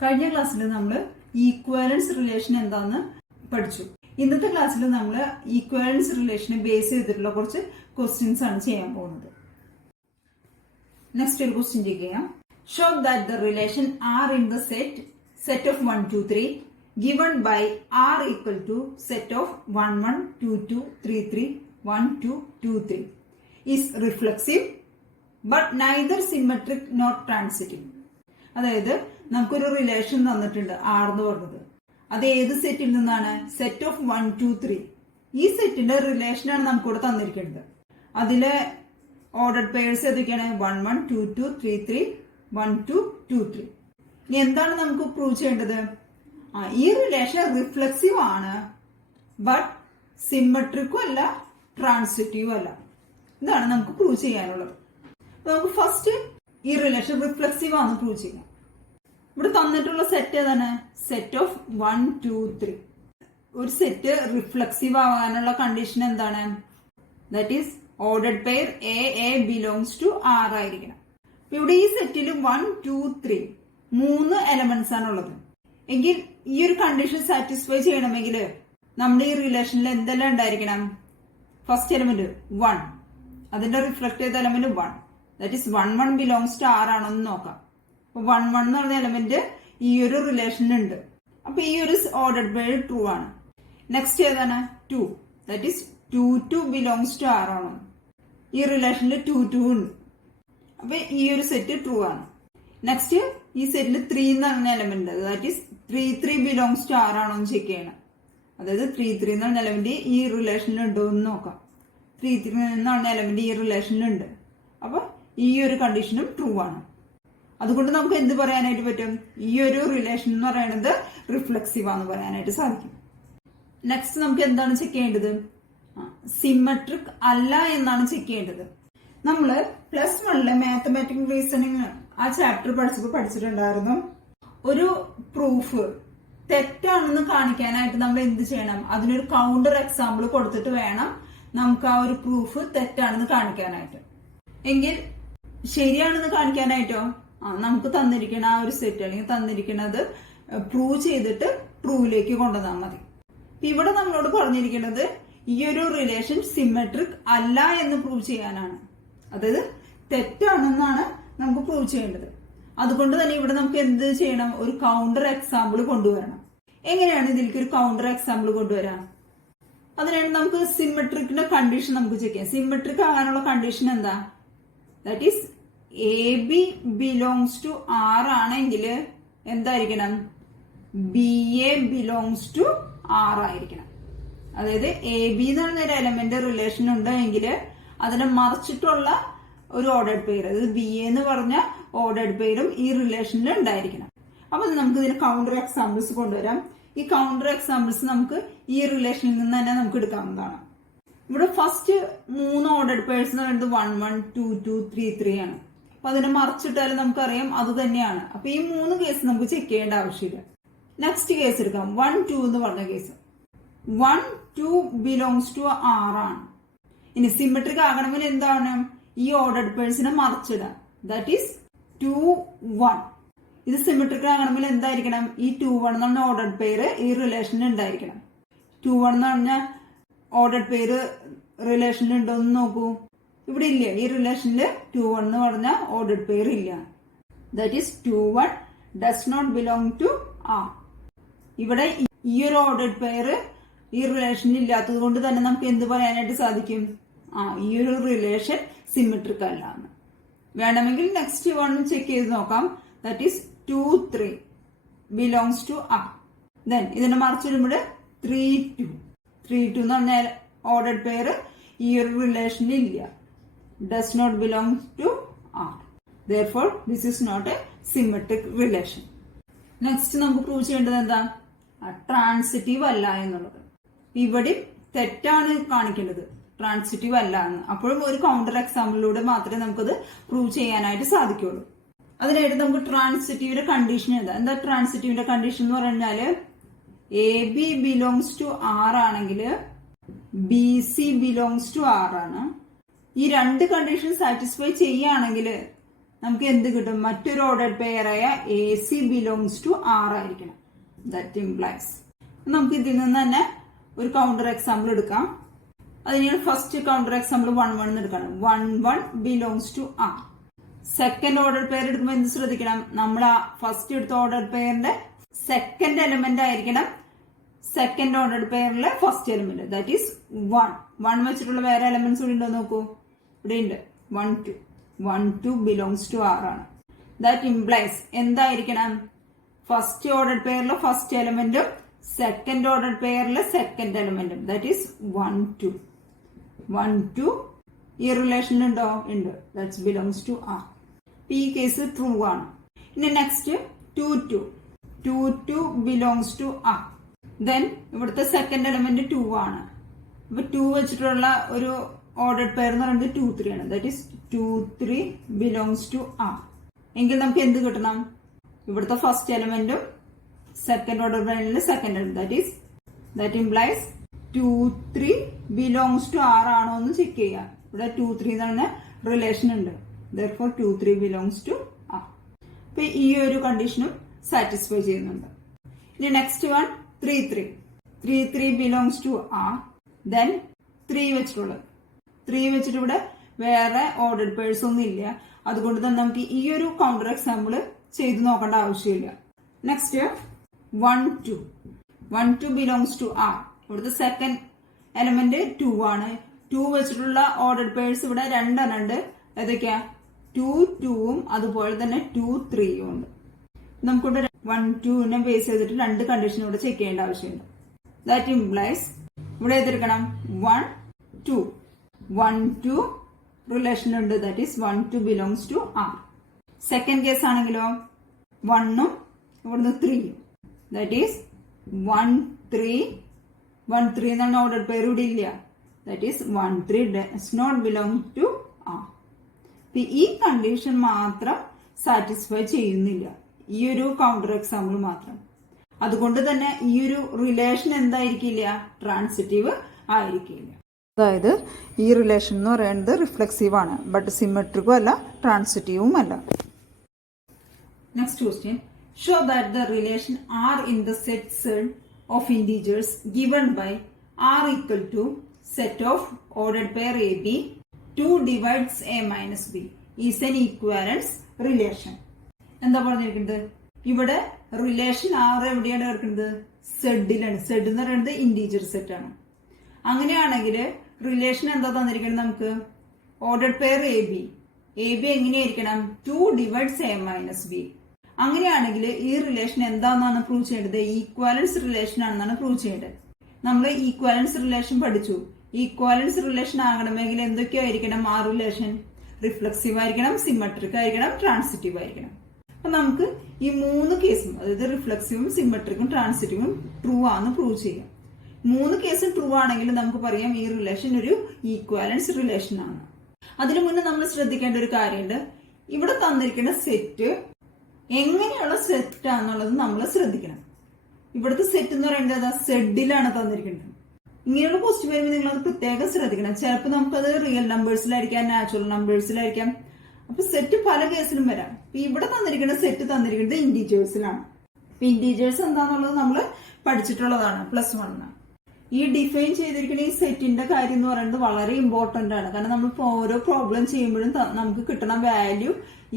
കഴിഞ്ഞ ക്ലാസ്സിൽ നമ്മൾ ഈക്വാലൻസ് റിലേഷൻ എന്താന്ന് പഠിച്ചു. ഇന്നത്തെ ക്ലാസ്സിൽ നമ്മൾ ഈക്വാലൻസ് റിലേഷനെ ബേസ് ചെയ്തിട്ടുള്ള കുറച്ച് ക്വസ്റ്റ്യൻസ് ആണ് ചെയ്യാൻ പോകുന്നത്. നെക്സ്റ്റ് ഒരു ക്വസ്റ്റ്യൻ ചെയ്യാം. Show that the relation are in the set of 1 2 3 given by r equal to set of 1 1 2 2 3 3 1 2 2 3 is reflexive but neither symmetric nor transitive. അതായത് നമുക്കൊരു റിലേഷൻ തന്നിട്ടുണ്ട് ആർ എന്ന് പറഞ്ഞത്. അത് ഏത് സെറ്റിൽ നിന്നാണ്? Set of 1 2 3. ഈ സെറ്റിന്റെ റിലേഷനാണ് നമുക്കിവിടെ തന്നിരിക്കുന്നത്. അതിലെ ഓർഡർ പെയർസ് ഏതൊക്കെയാണ്? 1 1 2 2 3 3 1 2 2 3. ഇനി എന്താണ് നമുക്ക് പ്രൂവ് ചെയ്യേണ്ടത്? ഈ റിലേഷൻ റിഫ്ലെക്സീവ് ആണ്, ബട്ട് സിമെട്രിക്കും അല്ല, ട്രാൻസിറ്റീവും അല്ല. ഇതാണ് നമുക്ക് പ്രൂവ് ചെയ്യാനുള്ളത്. നമുക്ക് ഫസ്റ്റ് ഈ റിലേഷൻ റിഫ്ലെക്സീവ് ആണെന്ന് പ്രൂവ് ചെയ്യാം. ഇവിടെ തന്നിട്ടുള്ള സെറ്റ് ഏതാണ്? Set of 1 2 3. ഒരു സെറ്റ് റിഫ്ലെക്സീവ് ആവാനുള്ള കണ്ടീഷൻ എന്താണ്? That is ordered pair A belongs to R ആയിരിക്കണം. ഇവിടെ ഈ സെറ്റിൽ 1 2 3 3 എലമെന്റ്സ് ആണുള്ളത്. എങ്കിൽ ഈ ഒരു കണ്ടീഷൻ സാറ്റിസ്ഫൈ ചെയ്യണമെങ്കിൽ നമ്മുടെ ഈ റിലേഷനിൽ എന്തെല്ലാം ഉണ്ടായിരിക്കണം? ഫസ്റ്റ് എലമെന്റ് 1, അതിന്റെ റിഫ്ലക്ട് ചെയ്ത element 1, that is 1 1 belongs to R ആണോ എന്ന് നോക്കാം. അപ്പൊ 1 1 എന്ന് പറഞ്ഞ എലമെന്റ് ഈ ഒരു റിലേഷനിലുണ്ട്. അപ്പൊ ഈ ഒരു ഓർഡർഡ് പെയർ ട്രൂ ആണ്. നെക്സ്റ്റ് ഏതാണ്? 2, that is 2 2 belongs to R ആണോ? ഈ റിലേഷനിൽ 2 2 ഉണ്ട്. അപ്പൊ ഈ ഒരു സെറ്റ് ട്രൂ ആണ്. നെക്സ്റ്റ് ഈ സെറ്റിൽ 3 എന്ന് പറഞ്ഞ element, that is 3 3 belongs to R ആണോ എന്ന് ചെക്ക് ചെയ്യണം. അതായത് 3 3 എന്ന് പറഞ്ഞ എലമെന്റ് ഈ റിലേഷനിൽ ഉണ്ടോ എന്ന് നോക്കാം. 3 3 എന്ന് പറഞ്ഞ എലമെന്റ് ഈ റിലേഷനിലുണ്ട്. അപ്പൊ ഈ ഒരു കണ്ടീഷനും ട്രൂ ആണ്. അതുകൊണ്ട് നമുക്ക് എന്ത് പറയാനായിട്ട് പറ്റും? ഈ ഒരു റിലേഷൻ എന്ന് പറയുന്നത് റിഫ്ലെക്സീവ് ആണെന്ന് പറയാനായിട്ട് സാധിക്കും. നെക്സ്റ്റ് നമുക്ക് എന്താണ് ചെക്ക് ചെയ്യേണ്ടത്? സിമെട്രിക് അല്ല എന്നാണ് ചെക്ക് ചെയ്യേണ്ടത്. നമ്മള് +1 മാത്തമാറ്റിക്കൽ റീസണിങ് ആ ചാപ്റ്റർ പഠിച്ചിട്ടുണ്ടായിരുന്നു. ഒരു പ്രൂഫ് തെറ്റാണെന്ന് കാണിക്കാനായിട്ട് നമ്മൾ എന്ത് ചെയ്യണം? അതിനൊരു കൗണ്ടർ എക്സാമ്പിൾ കൊടുത്തിട്ട് വേണം നമുക്ക് ആ ഒരു പ്രൂഫ് തെറ്റാണെന്ന് കാണിക്കാനായിട്ട്. എങ്കിൽ ശരിയാണെന്ന് കാണിക്കാനായിട്ടോ നമുക്ക് തന്നിരിക്കുന്ന ആ ഒരു സെറ്റ് അല്ലെങ്കിൽ തന്നിരിക്കുന്നത് പ്രൂവ് ചെയ്തിട്ട് ട്രൂവിലേക്ക് കൊണ്ടുവന്നാൽ മതി. ഇവിടെ നമ്മളോട് പറഞ്ഞിരിക്കുന്നത് ഈ ഒരു റിലേഷൻ സിമെട്രിക് അല്ല എന്ന് പ്രൂവ് ചെയ്യാനാണ്. അതായത് തെറ്റാണെന്നാണ് നമുക്ക് പ്രൂവ് ചെയ്യേണ്ടത്. അതുകൊണ്ട് തന്നെ ഇവിടെ നമുക്ക് എന്ത് ചെയ്യണം? ഒരു കൗണ്ടർ എക്സാമ്പിൾ കൊണ്ടുവരണം. എങ്ങനെയാണ് ഇതിലേക്ക് ഒരു കൗണ്ടർ എക്സാമ്പിൾ കൊണ്ടുവരാം? അതിനാണ് നമുക്ക് സിമെട്രിക്കിന്റെ കണ്ടീഷൻ നമുക്ക് ചെക്ക് ചെയ്യാം. സിമെട്രിക് ആകാനുള്ള കണ്ടീഷൻ എന്താ? That is A B belongs to R ആണെങ്കിൽ എന്തായിരിക്കണം? B A belongs to R ആയിരിക്കണം. അതായത് എ ബി എന്ന് പറഞ്ഞൊരു എലമെന്റ് റിലേഷൻ ഉണ്ടെങ്കിൽ അതിനെ മറിച്ചിട്ടുള്ള ഒരു ഓർഡർഡ് പെയർ, അതായത് ബി എ എന്ന് പറഞ്ഞ ഓർഡർഡ് പെയറും ഈ റിലേഷനിൽ ഉണ്ടായിരിക്കണം. അപ്പൊ നമുക്ക് ഇതിന് കൗണ്ടർ എക്സാമ്പിൾസ് കൊണ്ടുവരാം. ഈ കൗണ്ടർ എക്സാമ്പിൾസ് നമുക്ക് ഈ റിലേഷനിൽ നിന്ന് തന്നെ നമുക്ക് എടുക്കാവുന്നതാണ്. ഇവിടെ ഫസ്റ്റ് 3 ഓർഡർഡ് പെയർസ് എന്ന് പറയുന്നത് 1 1 2 2 3 3 ആണ്. അപ്പൊ അതിനെ മറിച്ചിട്ടാലും നമുക്കറിയാം അത് തന്നെയാണ്. അപ്പൊ ഈ 3 കേസ് നമുക്ക് ചെക്ക് ചെയ്യേണ്ട ആവശ്യമില്ല. നെക്സ്റ്റ് കേസ് എടുക്കാം. 1 2 എന്ന് പറഞ്ഞ കേസ്. 1 2 ബിലോങ്സ് ടു ആർ ആണ്. ഇനി സിമെട്രിക് ആകണമെങ്കിൽ എന്താണ്? ഈ ഓർഡർഡ് പെയർസിനെ മറിച്ചിടാം. That is 2 1. ഇത് സിമെട്രിക് ആകണമെങ്കിൽ എന്തായിരിക്കണം? ഈ 2 1 എന്ന് പറഞ്ഞ ഓർഡർഡ് പെയർ ഈ റിലേഷനിൽ ഉണ്ടായിരിക്കണം. 2 1 എന്ന് പറഞ്ഞ ഓർഡർഡ് പെയർ റിലേഷനിൽ ഉണ്ടോ എന്ന് നോക്കൂ. ഇവിടെ ഇല്ല. ഈ റിലേഷനിൽ 2 1 എന്ന് പറഞ്ഞ ഓർഡർഡ് പെയർ ഇല്ല. That is 2 1 does not belong to R. ഇവിടെ ഈ ഒരു ഓർഡർഡ് പെയർ ഈ റിലേഷനിൽ ഇല്ലാത്തത് കൊണ്ട് തന്നെ നമുക്ക് എന്ത് പറയാനായിട്ട് സാധിക്കും? ഈ ഒരു റിലേഷൻ സിമെട്രിക് അല്ല എന്ന്. വേണമെങ്കിൽ നെക്സ്റ്റ് 1 ചെക്ക് ചെയ്ത് നോക്കാം. That is 2 3 belongs to R. Then ഇതിനെ മറിച്ചിടുമ്പോൾ 3 2 3 2 എന്ന് പറഞ്ഞാൽ ഓർഡർഡ് പെയർ ഈ ഒരു റിലേഷനിൽ ഇല്ല. Does not belong to R. Therefore this is not a symmetric relation. Next നമുക്ക് പ്രൂവ് ചെയ്യേണ്ടത് എന്താ? ട്രാൻസിറ്റീവ് അല്ല എന്നുള്ളത്. ഇവിടെ തെറ്റാണ് കാണിക്കേണ്ടത്, ട്രാൻസിറ്റീവ് അല്ല എന്ന്. അപ്പോഴും ഒരു കൗണ്ടർ എക്സാമ്പിളിലൂടെ മാത്രമേ നമുക്കത് പ്രൂവ് ചെയ്യാനായിട്ട് സാധിക്കുള്ളൂ. അതിനായിട്ട് നമുക്ക് ട്രാൻസിറ്റീവിന്റെ കണ്ടീഷൻ എന്താ ട്രാൻസിറ്റീവിന്റെ കണ്ടീഷൻ എന്ന് പറഞ്ഞാല് A B belongs to R ആണെങ്കിൽ B C belongs to R ആണ്. ഈ രണ്ട് കണ്ടീഷൻ സാറ്റിസ്ഫൈ ചെയ്യുകയാണെങ്കിൽ നമുക്ക് എന്ത് കിട്ടും? മറ്റൊരു ഓർഡർഡ് പെയർ ആയ AC ബിലോങ്സ് ടു R ആയിരിക്കണം. ദാറ്റ് ഇംപ്ലൈസ് നമുക്ക് ഇതിൽ നിന്ന് തന്നെ ഒരു കൗണ്ടർ എക്സാമ്പിൾ എടുക്കാം. അതിന് ഫസ്റ്റ് കൗണ്ടർ എക്സാമ്പിൾ 1 1 എടുക്കണം. 1 1 belongs to R. Second order pair എടുക്കുമ്പോൾ എന്ത് ശ്രദ്ധിക്കണം? നമ്മൾ ആ ഫസ്റ്റ് എടുത്ത ഓർഡർ പെയറിന്റെ സെക്കൻഡ് എലിമെന്റ് ആയിരിക്കണം സെക്കൻഡ് ഓർഡർ പെയറിലെ ഫസ്റ്റ് എലിമെന്റ്. ദാറ്റ് ഈസ് 1 വെച്ചിട്ടുള്ള വേറെ എലിമെന്റ്സ് കൂടി ഉണ്ടോ നോക്കൂ. ഇവിടെ ഉണ്ട് 1 2. 1 2 ബിലോങ്സ് ടു R ആണ്. ദാറ്റ് ഇംപ്ലൈസ് എന്തായിരിക്കണം? ഫസ്റ്റ് ഓർഡർ പെയറിലെ ഫസ്റ്റ് എലിമെന്റും സെക്കൻഡ് ഓർഡർ പെയറിലെ സെക്കൻഡ് എലിമെന്റും. That is 1 2. 1 2 ഈ റിലേഷൻ ഉണ്ടോ? ഉണ്ട്. That's belongs to R. ഈ കേസ് ട്രൂ ആണ്. ഇനി next 2 2. 2 2 belongs to R. Then ഇവിടുത്തെ സെക്കൻഡ് എലിമെന്റ് 2 ആണ്. അപ്പൊ 2 വെച്ചിട്ടുള്ള ഒരു ഓർഡർ പെയർ എന്ന് പറയുന്നത് 2 3 ആണ്. That is 2 3 belongs to R. എങ്കിൽ നമുക്ക് എന്ത് കിട്ടണം? ഇവിടുത്തെ ഫസ്റ്റ് എലിമെന്റും സെക്കൻഡ് ഓർഡർ പെയറിലെ second element. That implies 2 3 belongs to R ആണോ എന്ന് ചെക്ക് ചെയ്യാം. ഇവിടെ 2 3 എന്ന് റിലേഷൻ ഉണ്ട്. therefore 2 3 belongs to R. അപ്പൊ ഈ ഒരു കണ്ടീഷനും സാറ്റിസ്ഫൈ ചെയ്യുന്നുണ്ട്. ഇനി next one 3 3. 3 3 belongs to R. then 3 വെച്ചിട്ടുള്ളത് 3 വെച്ചിട്ട് ഇവിടെ വേറെ ഓർഡർഡ് പേഴ്സ് ഒന്നും ഇല്ല. അതുകൊണ്ട് തന്നെ നമുക്ക് ഈ ഒരു കൗണ്ടർ എക്സാമ്പിൾ ചെയ്ത് നോക്കേണ്ട ആവശ്യമില്ല. നെക്സ്റ്റ് 1 2. 1 2 belongs to R. ഇവിടുത്തെ സെക്കൻഡ് എലിമെന്റ് 2 ആണ്. 2 വെച്ചിട്ടുള്ള ഓർഡർഡ് പേഴ്സ് ഇവിടെ രണ്ടെണ്ണം ഉണ്ട്. ഏതൊക്കെയാ? 2 2ഉം അതുപോലെ തന്നെ 2 3ഉം ഉണ്ട്. നമുക്കിവിടെ 1 2നെ ബേസ് ചെയ്തിട്ട് രണ്ട് കണ്ടീഷൻ ഇവിടെ ചെക്ക് ചെയ്യേണ്ട ആവശ്യമുണ്ട്. ദാറ്റ് ഇംപ്ലൈസ് ഇവിടെ എതിർക്കണം 1 2. 1 2 റിലേഷൻ ഉണ്ട്. That is 1 2 belongs to R. Second case ആണെങ്കിലോ 1ഉം ഇവിടുന്ന് 3ഉം. That is 1 3. 1 3 എന്നാണ് ഓർഡർ പേര് ഇവിടെ ഇല്ല. That is 1 3 does not belong to R. ഈ കണ്ടീഷൻ മാത്രം സാറ്റിസ്ഫൈ ചെയ്യുന്നില്ല, ഈ ഒരു കൗണ്ടർ എക്സാമ്പിൾ മാത്രം. അതുകൊണ്ട് തന്നെ ഈ ഒരു റിലേഷൻ എന്തായിരിക്കില്ല? ട്രാൻസിറ്റീവ് ആയിരിക്കില്ല. അതായത് ഈ റിലേഷൻ എന്ന് പറയുന്നത് റിഫ്ലെക്സീവ് ആണ്, ബട്ട് സിമെട്രിക്കും അല്ല ട്രാൻസിറ്റീവും അല്ല. Next question. Show that the relation R in the set Z of integers given by R equal to set of ordered pair AB 2 divides A minus B is an equivalence relation. എന്താ പറഞ്ഞിരിക്കുന്നത്? ഇവിടെ relation R എവിടെയാണ് കിടക്കുന്നത്? സെഡിലാണ്. Z എന്ന് പറയുന്നത് integer set ആണ്. അങ്ങനെയാണെങ്കിൽ relation എന്താ തന്നിരിക്കുന്നത് നമുക്ക്? Ordered pair AB. AB എങ്ങനെയായിരിക്കണം? 2 divides A minus B. അങ്ങനെയാണെങ്കിൽ ഈ റിലേഷൻ എന്താണെന്നാണ് പ്രൂവ് ചെയ്യേണ്ടത്? ഈക്വാലൻസ് റിലേഷൻ ആണെന്നാണ് പ്രൂവ് ചെയ്യേണ്ടത്. നമ്മൾ ഈക്വാലൻസ് റിലേഷൻ പഠിച്ചു. ഈക്വാലൻസ് റിലേഷൻ ആകണമെങ്കിൽ എന്തൊക്കെയായിരിക്കണം? ആ റിലേഷൻ റിഫ്ലെക്സീവ് ആയിരിക്കണം, സിമെട്രിക് ആയിരിക്കണം, ട്രാൻസിറ്റീവ് ആയിരിക്കണം. അപ്പൊ നമുക്ക് ഈ മൂന്ന് കേസും, അതായത് റിഫ്ലെക്സീവും സിമെട്രിക്കും ട്രാൻസിറ്റീവും ട്രൂ ആണെന്ന് പ്രൂവ് ചെയ്യാം. മൂന്ന് കേസും ട്രൂ ആണെങ്കിൽ നമുക്ക് പറയാം ഈ റിലേഷൻ ഒരു ഈക്വാലൻസ് റിലേഷൻ ആണ്. അതിനു മുന്നേ നമ്മൾ ശ്രദ്ധിക്കേണ്ട ഒരു കാര്യമുണ്ട്. ഇവിടെ തന്നിരിക്കുന്ന സെറ്റ് എങ്ങനെയുള്ള സെറ്റ് ആണെന്നുള്ളത് നമ്മൾ ശ്രദ്ധിക്കണം. ഇവിടുത്തെ സെറ്റ് എന്ന് പറയുന്നത് സെഡിലാണ് തന്നിരിക്കുന്നത്. ഇങ്ങനെയുള്ള ക്വസ്റ്റ്യൻ വരുമ്പോൾ നിങ്ങൾ അത് പ്രത്യേകം ശ്രദ്ധിക്കണം. ചിലപ്പോൾ നമുക്കത് റിയൽ നമ്പേഴ്സിലായിരിക്കാം, നാച്ചുറൽ നമ്പേഴ്സിലായിരിക്കാം. അപ്പൊ സെറ്റ് പല കേസിലും വരാം. ഇവിടെ തന്നിരിക്കുന്ന സെറ്റ് തന്നിരിക്കുന്നത് ഇന്റീജേഴ്സിലാണ്. ഇന്റീജേഴ്സ് എന്താന്നുള്ളത് നമ്മൾ പഠിച്ചിട്ടുള്ളതാണ് +1. ഈ ഡിഫൈൻ ചെയ്തിരിക്കുന്ന ഈ സെറ്റിന്റെ കാര്യം എന്ന് പറയുന്നത് വളരെ ഇമ്പോർട്ടന്റ് ആണ്. കാരണം നമ്മളിപ്പോ ഓരോ പ്രോബ്ലം ചെയ്യുമ്പോഴും നമുക്ക് കിട്ടുന്ന വാല്യൂ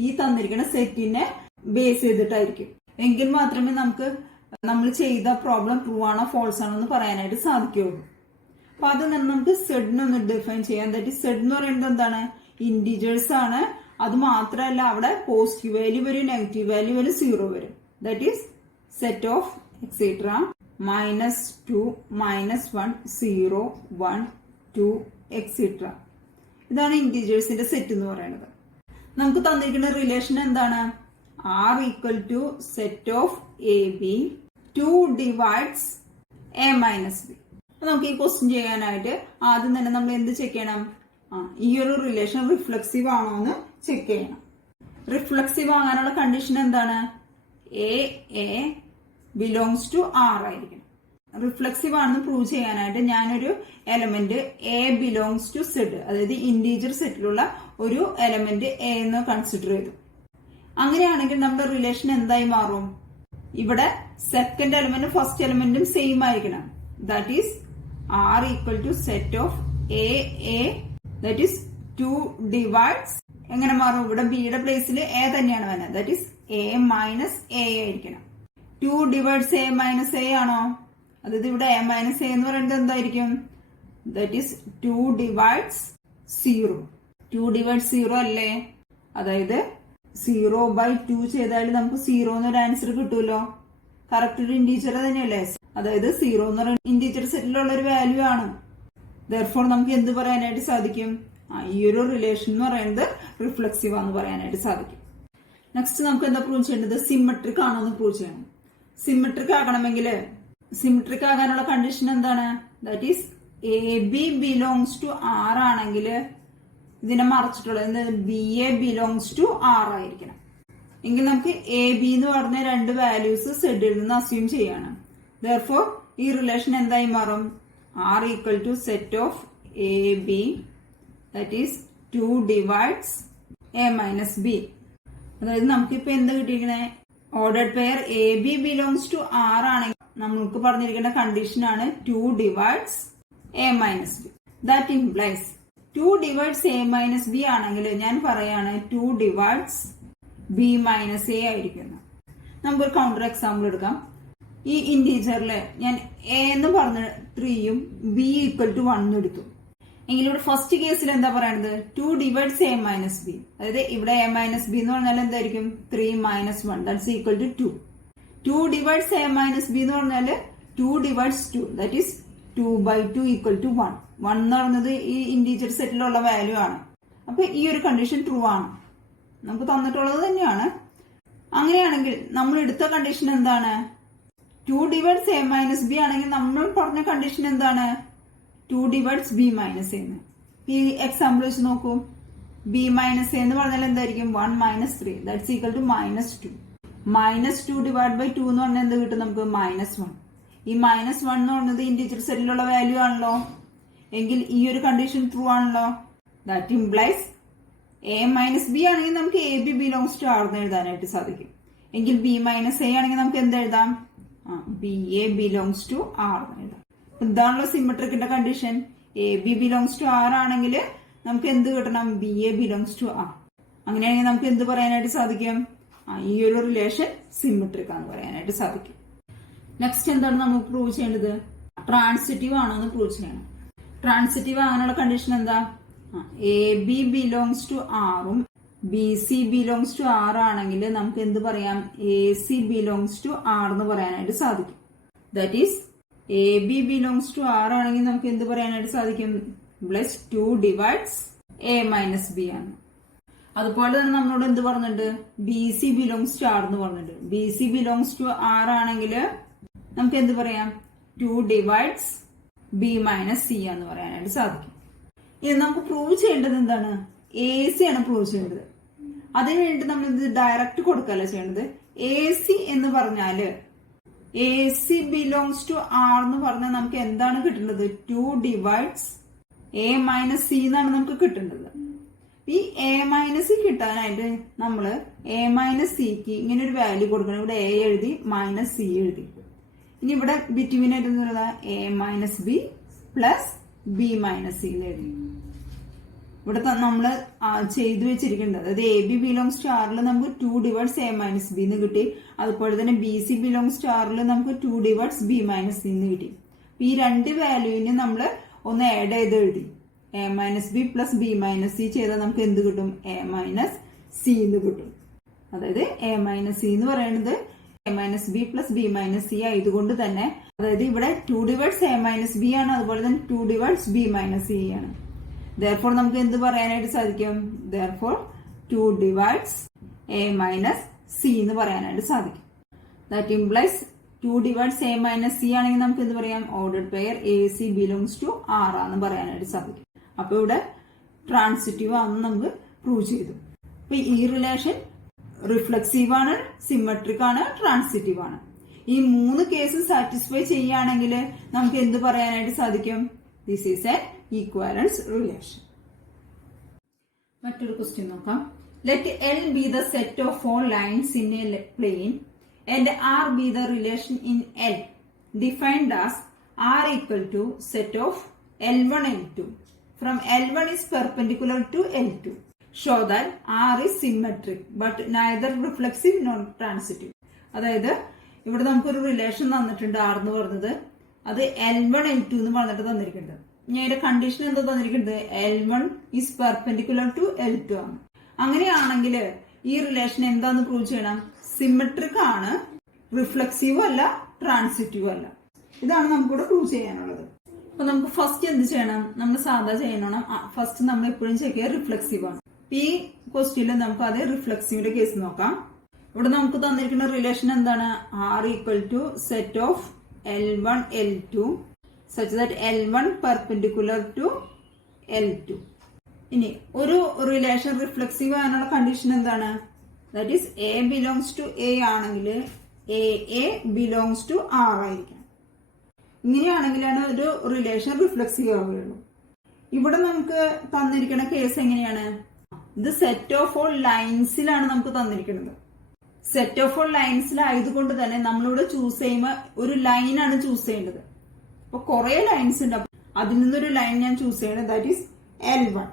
ഈ തന്നിരിക്കുന്ന സെറ്റിനെ ബേസ് ചെയ്തിട്ടായിരിക്കും. എങ്കിൽ മാത്രമേ നമുക്ക് നമ്മൾ ചെയ്ത പ്രോബ്ലം ട്രൂ ആണോ ഫോൾസ് ആണോ എന്ന് പറയാനായിട്ട് സാധിക്കുകയുള്ളൂ. അപ്പൊ അത് നമുക്ക് സെഡിനൊന്ന് ഡിഫൈൻ ചെയ്യാൻ. ദാറ്റ് സെഡ് എന്ന് പറയുന്നത് എന്താണ്? ഇന്റീജേഴ്സ് ആണ്. അത് മാത്രമല്ല അവിടെ പോസിറ്റീവ് വാല്യൂ വരും, നെഗറ്റീവ് വാല്യൂ വരും, 0 വരും. That is set of etcetera -2 -1 0 1 2 etcetera. ഇതാണ് ഇന്റീജേഴ്സിന്റെ സെറ്റ് എന്ന് പറയുന്നത്. നമുക്ക് തന്നിരിക്കുന്ന റിലേഷൻ എന്താണ്? R equal to set of AB 2 divides A minus B. നമുക്ക് ഈ ക്വസ്റ്റ്യൻ ചെയ്യാനായിട്ട് ആദ്യം തന്നെ നമ്മൾ എന്ത് ചെക്ക് ചെയ്യണം? ഈ ഒരു റിലേഷൻ റിഫ്ലെക്സീവ് ആണോ എന്ന് ചെക്ക് ചെയ്യണം. റിഫ്ലെക്സീവ് ആകാനുള്ള കണ്ടീഷൻ എന്താണ്? A belongs to R ആയിരിക്കണം. റിഫ്ലെക്സീവ് ആണെന്ന് പ്രൂവ് ചെയ്യാനായിട്ട് ഞാനൊരു element A belongs to Z, അതായത് ഇന്റീജർ സെറ്റിലുള്ള ഒരു എലമെന്റ് A എന്ന് കൺസിഡർ ചെയ്തു. അങ്ങനെയാണെങ്കിൽ നമ്മുടെ റിലേഷൻ എന്തായി മാറും? ഇവിടെ സെക്കൻഡ് എലമെന്റും ഫസ്റ്റ് എലമെന്റും സെയിം ആയിരിക്കണം. That is R equal to set of A that is 2 divides എങ്ങനെ മാറും? ഇവിടെ ബിയുടെ പ്ലേസിൽ എ തന്നെയാണ് വരുന്നത്. That is A minus A ആയിരിക്കണം. 2 ഡിവൈഡ്സ് എ മൈനസ് എ ആണോ? അതായത് ഇവിടെ എ മൈനസ് എ എന്ന് പറയുന്നത് എന്തായിരിക്കും? That is 2 divides 0. 2 ഡിവൈഡ്സ് 0 അല്ലേ? അതായത് 0/2 ചെയ്താൽ നമുക്ക് 0 എന്നൊരു ആൻസർ കിട്ടുമല്ലോ. കറക്റ്റ് ഒരു ഇന്റീജർ തന്നെയല്ലേ? അതായത് 0 എന്ന് പറയുന്ന ഇന്റീജർ സെറ്റിലുള്ള ഒരു വാല്യൂ ആണ്. ദെർഫോർ നമുക്ക് എന്ത് പറയാനായിട്ട് സാധിക്കും? ഈ ഒരു റിലേഷൻ എന്ന് പറയുന്നത് റിഫ്ലെക്സീവ് ആണെന്ന് പറയാനായിട്ട് സാധിക്കും. നെക്സ്റ്റ് നമുക്ക് എന്താ പ്രൂവ് ചെയ്യേണ്ടത്? സിമെട്രിക് ആണോ എന്ന് പ്രൂവ് ചെയ്യണം. സിമെട്രിക് ആകണമെങ്കിൽ സിമെട്രിക് ആകാനുള്ള കണ്ടീഷൻ എന്താണ്? That is A B belongs to R ആണെങ്കിൽ ഇതിനെ മറച്ചിട്ടുള്ളത് B A belongs to R ആയിരിക്കണം. എങ്കിൽ നമുക്ക് എ ബി എന്ന് പറഞ്ഞ 2 വാല്യൂസ് സെഡിൽ നിന്ന് അസ്യൂം ചെയ്യണം. ദെർഫോർ ഈ റിലേഷൻ എന്തായി മാറും? R equal to set of A B that is 2 divides A minus B. അതായത് നമുക്കിപ്പോ എന്ത് കിട്ടിയിരിക്കണേ? Ordered pair A B belongs to R ആണെങ്കിൽ നമുക്ക് പറഞ്ഞിരിക്കേണ്ട കണ്ടീഷൻ ആണ് 2 divides A minus B. That implies 2 divides A minus B ആണെങ്കിൽ ഞാൻ പറയാണ് 2 ഡിവൈഡ്സ് ബി മൈനസ് എ ആയിരിക്കുന്നു. നമുക്കൊരു കൗണ്ടർ എക്സാമ്പിൾ എടുക്കാം. ഈ ഇന്റീജറില് ഞാൻ എ എന്ന് പറഞ്ഞ 3യും ബി ഈക്വൽ ടു 1 എടുത്തു. എങ്കിൽ ഇവിടെ ഫസ്റ്റ് കേസിൽ എന്താ പറയുന്നത്? 2 ഡിവൈഡ്സ് എ മൈനസ് ബി. അതായത് ഇവിടെ എ മൈനസ് ബി എന്ന് പറഞ്ഞാൽ എന്തായിരിക്കും? 3 minus 1 that's equal to 2. 2 divides A minus B എന്ന് പറഞ്ഞാൽ 2 divides 2 that is 2/2 equal to 1. 1 എന്ന് പറയുന്നത് ഈ ഇന്റീജർ സെറ്റിലുള്ള വാല്യൂ ആണ്. അപ്പൊ ഈ ഒരു കണ്ടീഷൻ ട്രൂ ആണ്, നമുക്ക് തന്നിട്ടുള്ളത് തന്നെയാണ്. അങ്ങനെയാണെങ്കിൽ നമ്മൾ എടുത്ത കണ്ടീഷൻ എന്താണ്? 2 ഡിവൈഡ്സ് എ മൈനസ് ബി ആണെങ്കിൽ നമ്മൾ പറഞ്ഞ കണ്ടീഷൻ എന്താണ്? 2 ഡിവൈഡ്സ് ബി മൈനസ് എ. ഈ എക്സാമ്പിൾ വെച്ച് നോക്കൂ. ബി മൈനസ് എ എന്ന് പറഞ്ഞാൽ എന്തായിരിക്കും? 1 minus 3 that's equal to -2. -2 divide by 2 എന്ന് പറഞ്ഞാൽ എന്ത് കിട്ടും നമുക്ക്? -1. ഈ -1 എന്ന് പറയുന്നത് ഇന്റീജർ സെറ്റിലുള്ള വാല്യൂ ആണല്ലോ. എങ്കിൽ ഈ ഒരു കണ്ടീഷൻ ട്രൂ ആണല്ലോ. That implies A minus B ആണെങ്കിൽ നമുക്ക് A B belongs to R എന്ന് എഴുതാനായിട്ട് സാധിക്കും. എങ്കിൽ ബി മൈനസ് എ ആണെങ്കിൽ നമുക്ക് എന്ത് എഴുതാം? B A belongs to R എന്ന് എഴുതാം. ഇതാണല്ലോ സിമെട്രിക്കിന്റെ condition. A B belongs to R ആണെങ്കിൽ നമുക്ക് എന്ത് കിട്ടണം? B A belongs to R. അങ്ങനെയാണെങ്കിൽ നമുക്ക് എന്ത് പറയാനായിട്ട് സാധിക്കും? ഈ ഒരു റിലേഷൻ സിമെട്രിക് ആണെന്ന് പറയാനായിട്ട് സാധിക്കും. നെക്സ്റ്റ് എന്താണ് നമുക്ക് പ്രൂവ് ചെയ്യേണ്ടത്? ട്രാൻസിറ്റീവ് ആണോ എന്ന് പ്രൂവ് ചെയ്യണം. ട്രാൻസിറ്റീവ് ആകാനുള്ള കണ്ടീഷൻ എന്താ? എ ബി ബിലോങ്സ് ടു ആറും B C belongs to R ആണെങ്കിൽ നമുക്ക് എന്ത് പറയാം? A C belongs to R എന്ന് പറയാനായിട്ട് സാധിക്കും. That is A B belongs to R ആണെങ്കിൽ നമുക്ക് എന്ത് പറയാനായിട്ട് സാധിക്കും? Plus 2 divides A minus B ആണ്. അതുപോലെ തന്നെ നമ്മളോട് എന്ത് പറഞ്ഞിട്ടുണ്ട്? B C belongs to R എന്ന് പറഞ്ഞിട്ടുണ്ട്. B C belongs to R ആണെങ്കിൽ നമുക്ക് എന്ത് പറയാം? 2 ഡിവൈഡ്സ് ബി മൈനസ് സി എന്ന് പറയാനായിട്ട് സാധിക്കും. ഇത് നമുക്ക് പ്രൂവ് ചെയ്യേണ്ടത് എന്താണ്? എ സി ആണ് പ്രൂവ് ചെയ്യേണ്ടത്. അതിനു വേണ്ടി നമ്മൾ ഇത് ഡയറക്റ്റ് കൊടുക്കല്ല ചെയ്യേണ്ടത്. എ സി എന്ന് പറഞ്ഞാല് A C belongs to R എന്ന് പറഞ്ഞാൽ നമുക്ക് എന്താണ് കിട്ടുന്നത്? 2 ഡിവൈഡ്സ് എ മൈനസ് സി എന്നാണ് നമുക്ക് കിട്ടേണ്ടത്. ഈ എ മൈനസ് സി കിട്ടാനായിട്ട് നമ്മള് എ മൈനസ് സിക്ക് ഇങ്ങനെ ഒരു വാല്യൂ കൊടുക്കണം. ഇവിടെ എ എഴുതി മൈനസ് സി എഴുതി. ഇനി ഇവിടെ ബിറ്റ്വീൻ ആയിട്ട് A minus B plus B minus C എഴുതി. ഇവിടെ നമ്മള് ചെയ്തു വെച്ചിരിക്കേണ്ടത് അതായത് എ ബി ബിലോങ്സ് ടു ആറിൽ നമുക്ക് 2 ഡിവൈഡ്സ് എ മൈനസ് ബി എന്ന് കിട്ടി. അതുപോലെ തന്നെ ബി സി ബിലോങ്സ് ടു ആറിൽ നമുക്ക് 2 ഡിവൈഡ്സ് ബി മൈനസ് സി എന്ന് കിട്ടി. ഈ 2 വാല്യൂവിന് നമ്മൾ ഒന്ന് ആഡ് ചെയ്ത് എഴുതി. A minus B plus B minus C ചെയ്താൽ നമുക്ക് എന്ത് കിട്ടും? എ മൈനസ് സി എന്ന് കിട്ടും. അതായത് എ മൈനസ് സി എന്ന് പറയുന്നത് A minus B plus B minus C ആയതുകൊണ്ട് തന്നെ അതായത് ഇവിടെ 2 ഡിവൈഡ്സ് എ മൈനസ് ബി ആണ്. അതുപോലെ തന്നെ 2 ഡിവൈഡ്സ് ബി മൈനസ് സി ആണ്. Therefore നമുക്ക് എന്ത് പറയാനായിട്ട് സാധിക്കും? Therefore 2 divides a minus c എന്ന് പറയാനായിട്ട് സാധിക്കും. That implies 2 divides a minus c ആണെങ്കിൽ നമുക്ക് എന്ത് പറയാം? Ordered pair a C belongs to R ആണെന്ന് പറയാനായിട്ട് സാധിക്കും. അപ്പൊ ഇവിടെ ട്രാൻസിറ്റീവ് ആണെന്ന് നമുക്ക് പ്രൂവ് ചെയ്തു. അപ്പൊ ഈ റിലേഷൻ റിഫ്ലെക്സീവ് ആണ്, സിമെട്രിക് ആണ്, ട്രാൻസിറ്റീവ് ആണ്. ഈ 3 കേസ് സാറ്റിസ്ഫൈ ചെയ്യുകയാണെങ്കിൽ നമുക്ക് എന്ത് പറയാനായിട്ട് സാധിക്കും? This is A equivalence relation. മറ്റൊരു ക്വസ്റ്റ്യൻ നോക്കാം. Let L be the set of all lines in a plane and R be the relation in L, defined as R equal to set of L1, L2. From L1 is perpendicular to L2. Show that R is symmetric but neither reflexive nor transitive. അതായത് ഇവിടെ നമുക്കൊരു relation തന്നിട്ടുണ്ട് R എന്ന് പറഞ്ഞത്, അത് L1, L2 എന്ന് പറഞ്ഞിട്ട് തന്നിരിക്കുന്നത്. ഞാൻ ഇതിന്റെ കണ്ടീഷൻ എന്താ തന്നിരിക്കുന്നത്? L1 is perpendicular to L2 ആണ്. അങ്ങനെയാണെങ്കിൽ ഈ റിലേഷൻ എന്താന്ന് പ്രൂവ് ചെയ്യണം? സിമെട്രിക് ആണ്, റിഫ്ലെക്സീവ് അല്ല, ട്രാൻസിറ്റീവ് അല്ല. ഇതാണ് നമുക്കിവിടെ പ്രൂവ് ചെയ്യാനുള്ളത്. അപ്പൊ നമുക്ക് ഫസ്റ്റ് എന്ത് ചെയ്യണം? നമ്മൾ സാധാ ചെയ്യണം. ഫസ്റ്റ് നമ്മൾ എപ്പോഴും ചെക്ക് ചെയ്യുക റിഫ്ലെക്സീവ് ആണ്. ഈ ക്വസ്റ്റ്യനിൽ നമുക്ക് അത് റിഫ്ലെക്സീവിന്റെ കേസ് നോക്കാം. ഇവിടെ നമുക്ക് തന്നിരിക്കുന്ന റിലേഷൻ എന്താണ്? R equal to set of L1, L2 such that L1 perpendicular to L2. ഇനി ഒരു റിലേഷൻ റിഫ്ലെക്സീവ് ആകാനുള്ള കണ്ടീഷൻ എന്താണ്? That is a belongs to a ആണെങ്കിൽ എ ബിലോങ്സ് ടു ആർ ആയിരിക്കണം. ഇങ്ങനെയാണെങ്കിലാണ് ഒരു റിലേഷൻ റിഫ്ലെക്സീവ് ആവുകയുള്ളൂ. ഇവിടെ നമുക്ക് തന്നിരിക്കുന്ന കേസ് എങ്ങനെയാണ്? ഇത് സെറ്റ് ഓഫ് ഓൾ ലൈൻസിലാണ് നമുക്ക് തന്നിരിക്കുന്നത്. സെറ്റ് ഓഫ് ഓൾ ലൈൻസിലായതുകൊണ്ട് തന്നെ നമ്മളിവിടെ ചൂസ് ചെയ്യുമ്പോൾ ഒരു ലൈനാണ് ചൂസ് ചെയ്യേണ്ടത്. അപ്പൊ കുറെ ലൈൻസ് ഉണ്ട്, അതിൽ നിന്നൊരു ലൈൻ ഞാൻ ചൂസ് ചെയ്യണം. That is L1.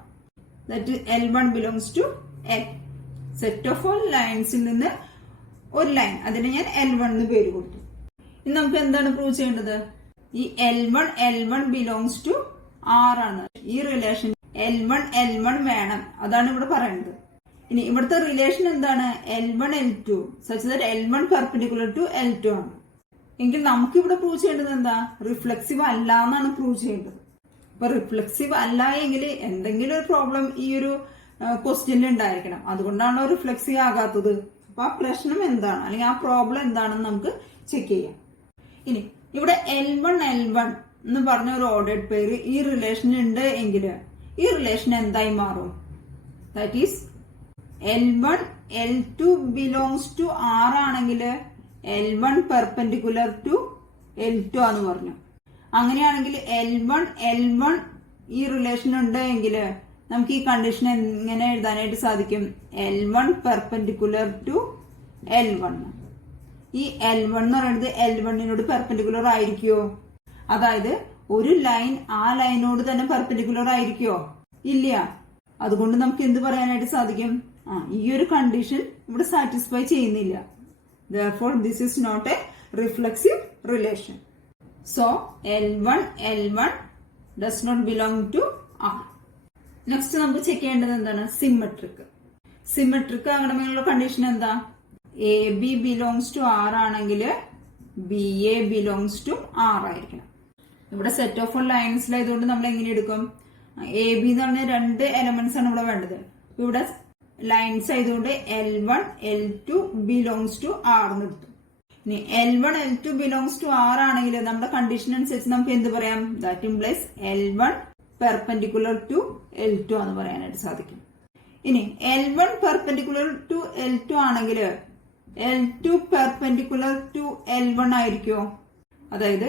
That L1 belongs to L. Set of all ലൈൻസിൽ നിന്ന് ഒരു ലൈൻ, അതിന് ഞാൻ L1 എന്ന് പേര് കൊടുത്തു. ഇനി നമുക്ക് എന്താണ് പ്രൂവ് ചെയ്യേണ്ടത്? ഈ L1 ബിലോങ്സ് ടു R ആണ്. ഈ റിലേഷൻ L1 വേണം, അതാണ് ഇവിടെ പറയുന്നത്. ഇനി ഇവിടുത്തെ റിലേഷൻ എന്താണ്? L1, L2 such that L1 perpendicular to L2 ആണ്. എങ്കിൽ നമുക്ക് ഇവിടെ പ്രൂവ് ചെയ്യേണ്ടത് എന്താ? റിഫ്ലെക്സീവ് അല്ല എന്നാണ് പ്രൂവ് ചെയ്യേണ്ടത്. അപ്പൊ റിഫ്ലെക്സീവ് അല്ല എങ്കിൽ എന്തെങ്കിലും ഒരു പ്രോബ്ലം ഈ ഒരു ക്വസ്റ്റ്യനിൽ ഉണ്ടായിരിക്കണം. അതുകൊണ്ടാണോ റിഫ്ലെക്സീവ് ആകാത്തത്? അപ്പൊ ആ പ്രശ്നം എന്താണ്, അല്ലെങ്കിൽ ആ പ്രോബ്ലം എന്താണെന്ന് നമുക്ക് ചെക്ക് ചെയ്യാം. ഇനി ഇവിടെ L1 എന്ന് പറഞ്ഞ ഒരു ഓർഡേഡ് പേര് ഈ റിലേഷൻ ഉണ്ട് എങ്കിൽ ഈ റിലേഷൻ എന്തായി മാറും? That is L1, L2 belongs to R ആണെങ്കിൽ L1 പെർപെൻഡിക്കുലർ ടു L2 ആന്ന് പറഞ്ഞു. അങ്ങനെയാണെങ്കിൽ L1 ഈ റിലേഷൻ ഉണ്ട് എങ്കിൽ നമുക്ക് ഈ കണ്ടീഷൻ എങ്ങനെ എഴുതാനായിട്ട് സാധിക്കും? L1 perpendicular to L1. ഈ L1 എന്ന് പറയുന്നത് L1നോട് പെർപെൻഡിക്കുലർ ആയിരിക്കുമോ? അതായത് ഒരു ലൈൻ ആ ലൈനോട് തന്നെ പെർപെൻഡിക്കുലർ ആയിരിക്കുമോ? ഇല്ല. അതുകൊണ്ട് നമുക്ക് എന്ത് പറയാനായിട്ട് സാധിക്കും? ഈ ഒരു കണ്ടീഷൻ ഇവിടെ സാറ്റിസ്ഫൈ ചെയ്യുന്നില്ല. Therefore, this is not a reflexive relation. So, L1 does not belong to R. Next നമുക്ക് ചെക്ക് ചെയ്യേണ്ടത് എന്താണ്? സിമെട്രിക് ആകണമെന്നുള്ള കണ്ടീഷൻ എന്താ? A B belongs to R ആണെങ്കിൽ B A belongs to R ആയിരിക്കണം. ഇവിടെ സെറ്റ് ഓഫ് ഓൾ ലൈൻസിലായതുകൊണ്ട് നമ്മൾ എങ്ങനെ എടുക്കും? എ ബി എന്ന് പറഞ്ഞ രണ്ട് എലമെന്റ്സ് ആണ് ഇവിടെ വേണ്ടത്. ഇവിടെ ലൈൻസ് ആയതുകൊണ്ട് L1, L2 belongs to R എന്ന് എടുത്തു. ഇനി L1, L2 belongs to R ആണെങ്കിൽ നമ്മുടെ കണ്ടീഷൻ അനുസരിച്ച് നമുക്ക് എന്ത് പറയാം? That implies L1 perpendicular to L2 എന്ന് പറയാനായിട്ട് സാധിക്കും. ഇനി L1 പെർപെൻഡിക്കുലർ ടു L2 ആണെങ്കിൽ L2 പെർപെൻഡിക്കുലർ ടു L1 ആയിരിക്കുമോ? അതായത്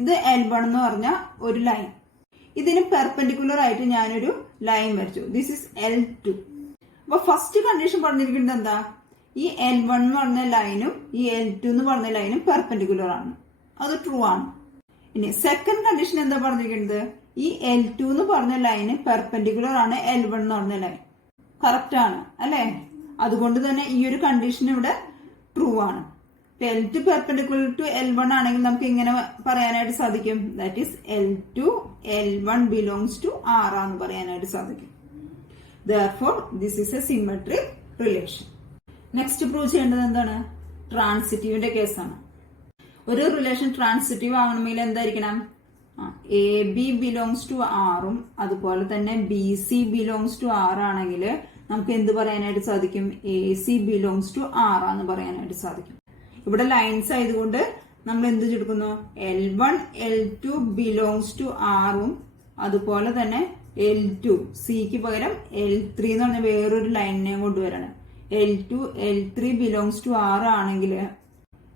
ഇത് L1 എന്ന് പറഞ്ഞ ഒരു ലൈൻ, ഇതിന് പെർപെൻഡിക്കുലർ ആയിട്ട് ഞാനൊരു ലൈൻ വരച്ചു. This is L2. അപ്പൊ ഫസ്റ്റ് കണ്ടീഷൻ പറഞ്ഞിരിക്കുന്നത് എന്താ? ഈ L1 എന്ന് പറഞ്ഞ ലൈനും ഈ L2 എന്ന് പറഞ്ഞ ലൈനും പെർപെൻഡിക്കുലർ ആണ്, അത് ട്രൂ ആണ്. ഇനി സെക്കൻഡ് കണ്ടീഷൻ എന്താ പറഞ്ഞിരിക്കുന്നത്? ഈ L2 എന്ന് പറഞ്ഞ ലൈന് പെർപെൻഡിക്കുലർ ആണ് L1 എന്ന് പറഞ്ഞ ലൈൻ. കറക്റ്റ് ആണ് അല്ലെ? അതുകൊണ്ട് തന്നെ ഈ ഒരു കണ്ടീഷൻ ഇവിടെ ട്രൂ ആണ്. L2 പെർപെൻഡിക്കുലർ ടു L1 ആണെങ്കിൽ നമുക്ക് ഇങ്ങനെ പറയാനായിട്ട് സാധിക്കും. That is L1 belongs to R എന്ന് പറയാനായിട്ട് സാധിക്കും. Therefore, this is a symmetric relation. Next prove ചെയ്യേണ്ടത് എന്താണ്? ട്രാൻസിറ്റീവിന്റെ കേസാണ്. ഒരു റിലേഷൻ ട്രാൻസിറ്റീവ് ആകണമെങ്കിൽ എന്തായിരിക്കണം? എ ബി ബിലോങ്സ് ടു ആറും അതുപോലെ തന്നെ b C belongs to R ആണെങ്കിൽ നമുക്ക് എന്ത് പറയാനായിട്ട് സാധിക്കും? A C belongs to R എന്ന് പറയാനായിട്ട് സാധിക്കും. ഇവിടെ ലൈൻസ് ആയതുകൊണ്ട് നമ്മൾ എന്ത് ചുരുക്കുന്നു? L1, L2 ബിലോങ്സ് ടു ആറും അതുപോലെ തന്നെ L2 സിക്ക് പകരം L3 എന്ന് പറഞ്ഞ വേറൊരു ലൈനിനെ കൊണ്ടുവരണം. L2, L3 belongs to R ആണെങ്കിൽ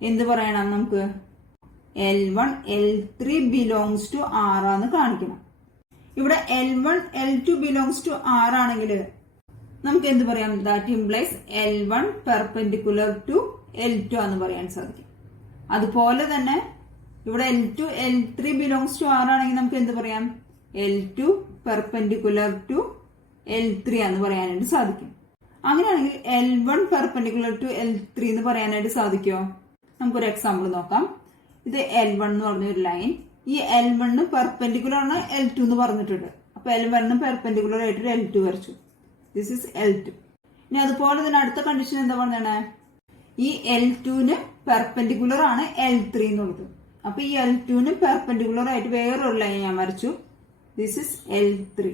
എന്ത് പറയണം? നമുക്ക് L1, L3 belongs to R ആന്ന് കാണിക്കണം. ഇവിടെ L1, L2 belongs to R ആണെങ്കിൽ നമുക്ക് എന്ത് പറയാം? That implies L1 perpendicular to L2 എന്ന് പറയാൻ സാധിക്കും. അതുപോലെ തന്നെ ഇവിടെ L2 L3 belongs to R ആണെങ്കിൽ നമുക്ക് എന്ത് പറയാം? L2 പെർപെൻഡിക്കുലർ ടു L3 എന്ന് പറയാനായിട്ട് സാധിക്കും. അങ്ങനെയാണെങ്കിൽ L1 പെർപെൻഡിക്കുലർ ടു L3 എന്ന് പറയാനായിട്ട് സാധിക്കുമോ? നമുക്കൊരു എക്സാമ്പിൾ നോക്കാം. ഇത് L1 എന്ന് പറഞ്ഞ ഒരു ലൈൻ. ഈ L1 പെർപെൻഡിക്കുലർ ആണ് L2 എന്ന് പറഞ്ഞിട്ടുണ്ട്. അപ്പൊ L1 പെർപെൻഡിക്കുലർ ആയിട്ട് L2 വരച്ചു. This is L2. ഇനി അതുപോലെ തന്നെ അടുത്ത കണ്ടീഷൻ എന്താ പറഞ്ഞാണ്? ഈ L2 പെർപെൻഡിക്കുലർ ആണ് L3 എന്നുള്ളത്. അപ്പൊ ഈ L2 പെർപെൻഡിക്കുലർ ആയിട്ട് വേറൊരു ലൈൻ ഞാൻ വരച്ചു. This is L3.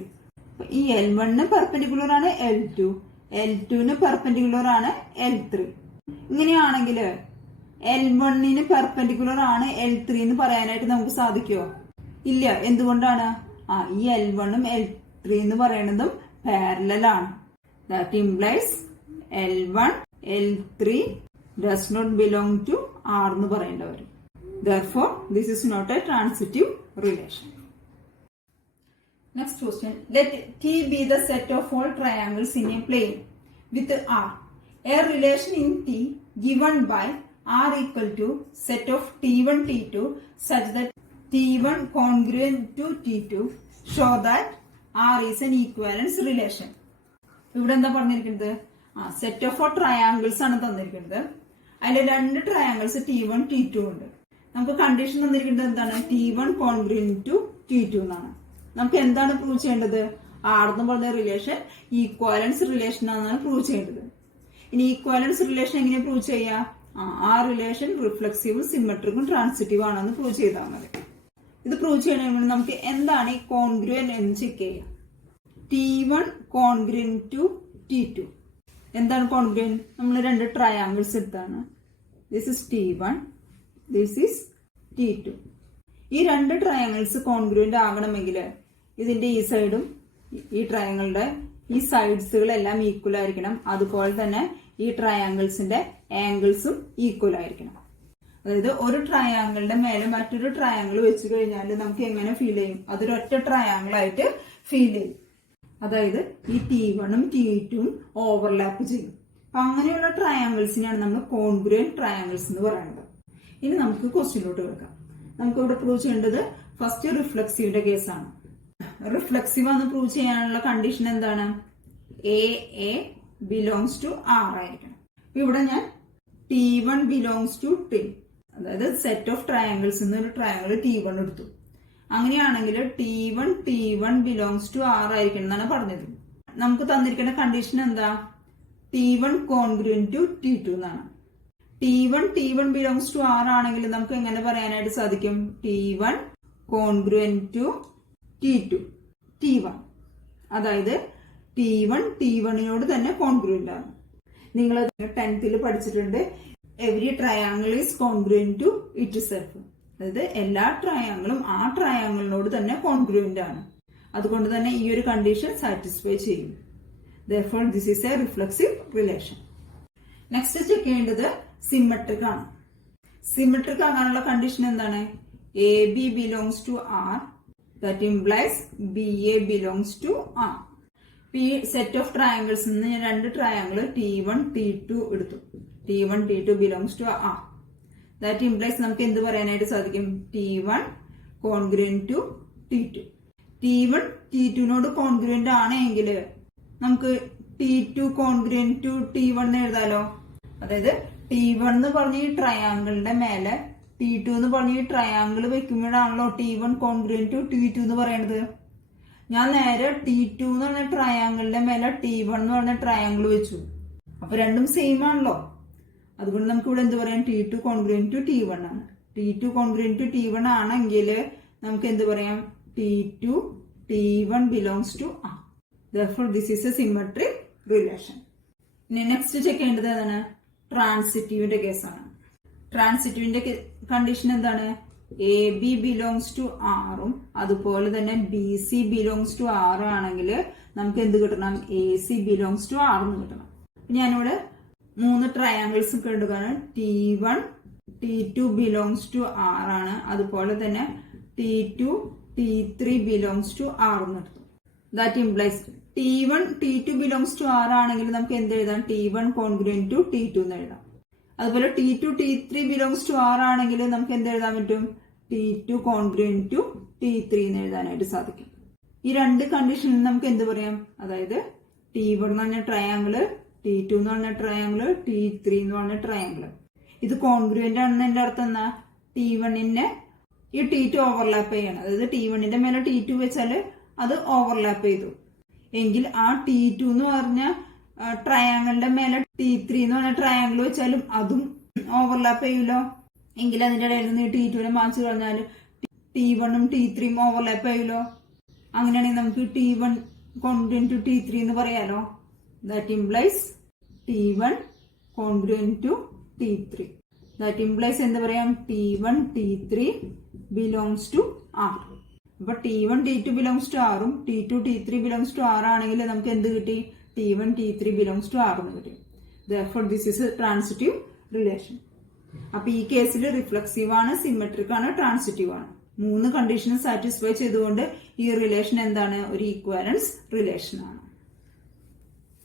ഈ L1 പെർപെൻഡിക്കുലർ ആണ് L2, L2 പെർപെൻഡിക്കുലർ ആണ് L3. ഇങ്ങനെയാണെങ്കിൽ L1 പെർപെൻഡിക്കുലർ ആണ് L3 എന്ന് പറയാനായിട്ട് നമുക്ക് സാധിക്കുമോ? ഇല്ല. എന്തുകൊണ്ടാണ്? ഈ L1 ഉം L3 എന്ന് പറയുന്നതും പാരലൽ ആണ്. That implies L1 L3 does not belong to R എന്ന് പറയേണ്ടി വരും. Therefore, this is not a transitive relation. Next question. Let T be the set of all triangles in a plane with R. A relation in T given by R equal to set of T1 T2 such that T1 congruent to T2 show that R is an equivalence relation. ഇവിടെ എന്താ പറഞ്ഞിരിക്കുന്നത്? Set of of triangles ആണ് തന്നിരിക്കുന്നത്. അതിൽ രണ്ട് triangles T1 T2 ഉണ്ട്. നമുക്ക് condition തന്നിരിക്കുന്നത് എന്താണ്? T1 കോൺഗ്രുവന്റ് ടു T2 എന്നാണ്. നമുക്ക് എന്താണ് പ്രൂവ് ചെയ്യേണ്ടത്? R എന്ന് പറഞ്ഞ റിലേഷൻ ഈക്വാലൻസ് റിലേഷൻ ആണെന്നാണ് പ്രൂവ് ചെയ്യേണ്ടത്. ഇനി ഈക്വാലൻസ് റിലേഷൻ എങ്ങനെ പ്രൂവ് ചെയ്യാം? ആ റിലേഷൻ റിഫ്ലെക്സീവും സിമെട്രിക്കും ട്രാൻസിറ്റീവ് ആണെന്ന് പ്രൂവ് ചെയ്താൽ മതി. ഇത് പ്രൂവ് ചെയ്യണമെങ്കിൽ നമുക്ക് എന്താണ് ഈ കോൺഗ്രുവന്റ് എന്ന് ചെക്ക് ചെയ്യാം. T1 congruent to T2. എന്താണ് കോൺഗ്രുവന്റ്? നമ്മൾ രണ്ട് ട്രയാങ്കിൾസ് എടുത്താണ്. This is T1, this is T2. ഈ രണ്ട് ട്രയാങ്കിൾസ് കോൺഗ്രുവന്റ് ആകണമെങ്കിൽ ഇതിന്റെ ഈ സൈഡും ഈ ട്രയാങ്കിളുടെ ഈ സൈഡ്സുകളെല്ലാം ഈക്വൽ ആയിരിക്കണം. അതുപോലെ തന്നെ ഈ ട്രയാങ്കിൾസിന്റെ ആംഗിൾസും ഈക്വൽ ആയിരിക്കണം. അതായത് ഒരു ട്രയാങ്കിളിന്റെ മേലെ മറ്റൊരു ട്രയാങ്കിൾ വെച്ച് കഴിഞ്ഞാൽ നമുക്ക് എങ്ങനെ ഫീൽ ചെയ്യും? അതൊരു ഒറ്റ ട്രയാങ്കിൾ ആയിട്ട് ഫീൽ ചെയ്യും. അതായത് ഈ T1 ഉം T2 ഉം ഓവർലാപ്പ് ചെയ്യും. അപ്പൊ അങ്ങനെയുള്ള ട്രയാങ്കിൾസിനാണ് നമ്മൾ കോൺഗ്രുവന്റ് ട്രയാങ്കിൾസ് എന്ന് പറയുന്നത്. ഇനി നമുക്ക് ക്വസ്റ്റ്യനിലോട്ട് വെക്കാം. നമുക്ക് ഇവിടെ പ്രൂവ് ചെയ്യേണ്ടത് ഫസ്റ്റ് റിഫ്ലെക്സീവിന്റെ കേസാണ്. റിഫ്ലെക്സീവ് എന്ന് പ്രൂവ് ചെയ്യാനുള്ള കണ്ടീഷൻ എന്താണ്? A ബിലോങ്സ് ടു R ആയിരിക്കണം. ഇവിടെ ഞാൻ T1 ബിലോങ്സ് ടു T, അതായത് സെറ്റ് ഓഫ് ട്രയാങ്കിൾസ് ഒരു ട്രയാങ്കിൾ T1 എടുത്തു. അങ്ങനെയാണെങ്കിൽ T1 ബിലോങ്സ് ടു R ആയിരിക്കണം എന്നാണ് പറഞ്ഞത്. നമുക്ക് തന്നിരിക്കുന്ന കണ്ടീഷൻ എന്താ? T1 കോൺഗ്രുവന്റ് ടു T2 എന്നാണ്. T1 ബിലോങ്സ് ടു R ആണെങ്കിൽ നമുക്ക് എങ്ങനെ പറയാനായിട്ട് സാധിക്കും? T1 congruent to T2, T1. അതായത് T1 തന്നെ കോൺഗ്രുവന്റ് ആണ്. നിങ്ങൾ 10th പഠിച്ചിട്ടുണ്ട്. Every triangle is congruent to itself. അതായത് എല്ലാ ട്രയാങ്കിളും ആ ട്രയാങ്കിളിനോട് തന്നെ കോൺഗ്രുവന്റ് ആണ്. അതുകൊണ്ട് തന്നെ ഈ ഒരു കണ്ടീഷൻ സാറ്റിസ്ഫൈ ചെയ്യും. Therefore, this is a reflexive relation. Next check ചെയ്യേണ്ടത് സിമെട്രിക് ആണ്. സിമെട്രിക് ആകാനുള്ള കണ്ടീഷൻ എന്താണ്? AB belongs to R. That implies BA belongs to R. ഈ സെറ്റ് ഓഫ് ട്രയാങ്കിൾസ് നിന്ന് ഞാൻ രണ്ട് ട്രയാങ്കിൾ T1 T2 എടുത്у. T1 T2 belongs to R. That implies നമുക്ക് എന്ത് പറയാനായിട്ട് സാധിക്കും? T1 congruent to T2. T1 T2 congruent ആണെങ്കിൽ നമുക്ക് T2 കോൺഗ്രുവന്റ് ടു T1 എഴുതാലോ. അതായത് T1 എന്ന് പറഞ്ഞ ഈ ട്രയാങ്കിളിന്റെ മേലെ T2 എന്ന് പറഞ്ഞ ഈ triangle വെക്കുമ്പോഴാണല്ലോ T1 congruent to T2 എന്ന് പറയുന്നത്. ഞാൻ നേരെ T2 എന്ന് പറഞ്ഞ ട്രയാങ്കിളിന്റെ മേലെ T1 എന്ന് പറഞ്ഞ ട്രയാങ്കിൾ വെച്ചു. അപ്പൊ രണ്ടും സെയിം ആണല്ലോ. അതുകൊണ്ട് നമുക്ക് ഇവിടെ എന്ത് പറയാം? T2 കോൺഗ്രുവന്റ് ടു T1 ആണ്. T2 കോൺഗ്രുവന്റ് ടു T1 ആണെങ്കിൽ നമുക്ക് എന്ത് പറയാം? T1 belongs to R. Therefore, this is a symmetric relation. ഇനി നെക്സ്റ്റ് ചെക്ക് ചെയ്യേണ്ടത് ഏതാണ്? ട്രാൻസിറ്റീവിന്റെ കേസാണ്. ട്രാൻസിറ്റീവിന്റെ കണ്ടീഷൻ എന്താണ്? AB ബിലോങ്സ് ടു ആറും അതുപോലെ തന്നെ BC ബിലോങ്സ് ടു R ആണെങ്കിൽ നമുക്ക് എന്ത് കിട്ടണം? AC ബിലോങ്സ് ടു R എന്ന് കിട്ടണം. ഞാനിവിടെ 3 ട്രയാങ്കിൾസ് എടുക്കുകയാണ്. T1 T2 belongs to R ആണ്. അതുപോലെ തന്നെ T2 T3 belongs to R എന്ന് എടുത്തു. That implies T1 T2 belongs to R ആണെങ്കിൽ നമുക്ക് എന്ത് എഴുതാം? T1 കോൺഗ്രുവന്റ് ടു T2 എന്ന് എഴുതാം. അതുപോലെ T2 T3 belongs to R ആണെങ്കിൽ നമുക്ക് എന്ത് എഴുതാൻ പറ്റും? T2 കോൺഗ്രുവന്റ് ടു T3 എന്ന് എഴുതാനായിട്ട് സാധിക്കും. ഈ രണ്ട് കണ്ടീഷനിൽ നമുക്ക് എന്ത് പറയാം? അതായത് T1 എന്ന് പറഞ്ഞ ട്രയാങ്കിള്, T2 എന്ന് പറഞ്ഞ ട്രയാങ്കിള്, T3 എന്ന് പറഞ്ഞ ട്രയാങ്കിള്. ഇത് കോൺഗ്രുവന്റ് ആണെന്നതിന്റെ അർത്ഥം എന്നാ? T1നെ ഈ T2 ഓവർലാപ്പ് ചെയ്യണം. അതായത് T1ന്റെ മേലെ T2 വെച്ചാല് അത് ഓവർലാപ്പ് ചെയ്തു എങ്കിൽ ആ T2 എന്ന് പറഞ്ഞ ട്രയാങ്കിളിന്റെ മേലെ T3 എന്ന് പറഞ്ഞ ട്രയാങ്കിൾ വെച്ചാലും അതും ഓവർലാപ്പ് ചെയ്യൂലോ. എങ്കിൽ അതിന്റെ ഇടയിൽ നിന്ന് T2നെ മാച്ച് കളഞ്ഞാൽ T1ഉം T3യും ഓവർലാപ്പ് ചെയ്യൂലോ. അങ്ങനെയാണെങ്കിൽ നമുക്ക് T1 കോൺഗ്രുവന്റ് ടു T3 എന്ന് പറയാലോ. That implies T1 congruent to T3. That implies എന്ത് പറയാം? T1 T3 belongs to R. അപ്പൊ T1 T2 ബിലോങ്സ് ടു ആറും T2 T3 belongs to R ആണെങ്കിൽ നമുക്ക് എന്ത് കിട്ടി? T1 T3 belongs to R എന്ന് കിട്ടി. Therefore this is a transitive relation. അപ്പൊ ഈ കേസിൽ റിഫ്ലക്സീവ് ആണ്, സിമെട്രിക് ആണ്, ട്രാൻസിറ്റീവ് ആണ്. മൂന്ന് കണ്ടീഷനും സാറ്റിസ്ഫൈ ചെയ്തുകൊണ്ട് ഈ റിലേഷൻ എന്താണ്? ഒരു ഈക്വാലൻസ് റിലേഷൻ ആണ്.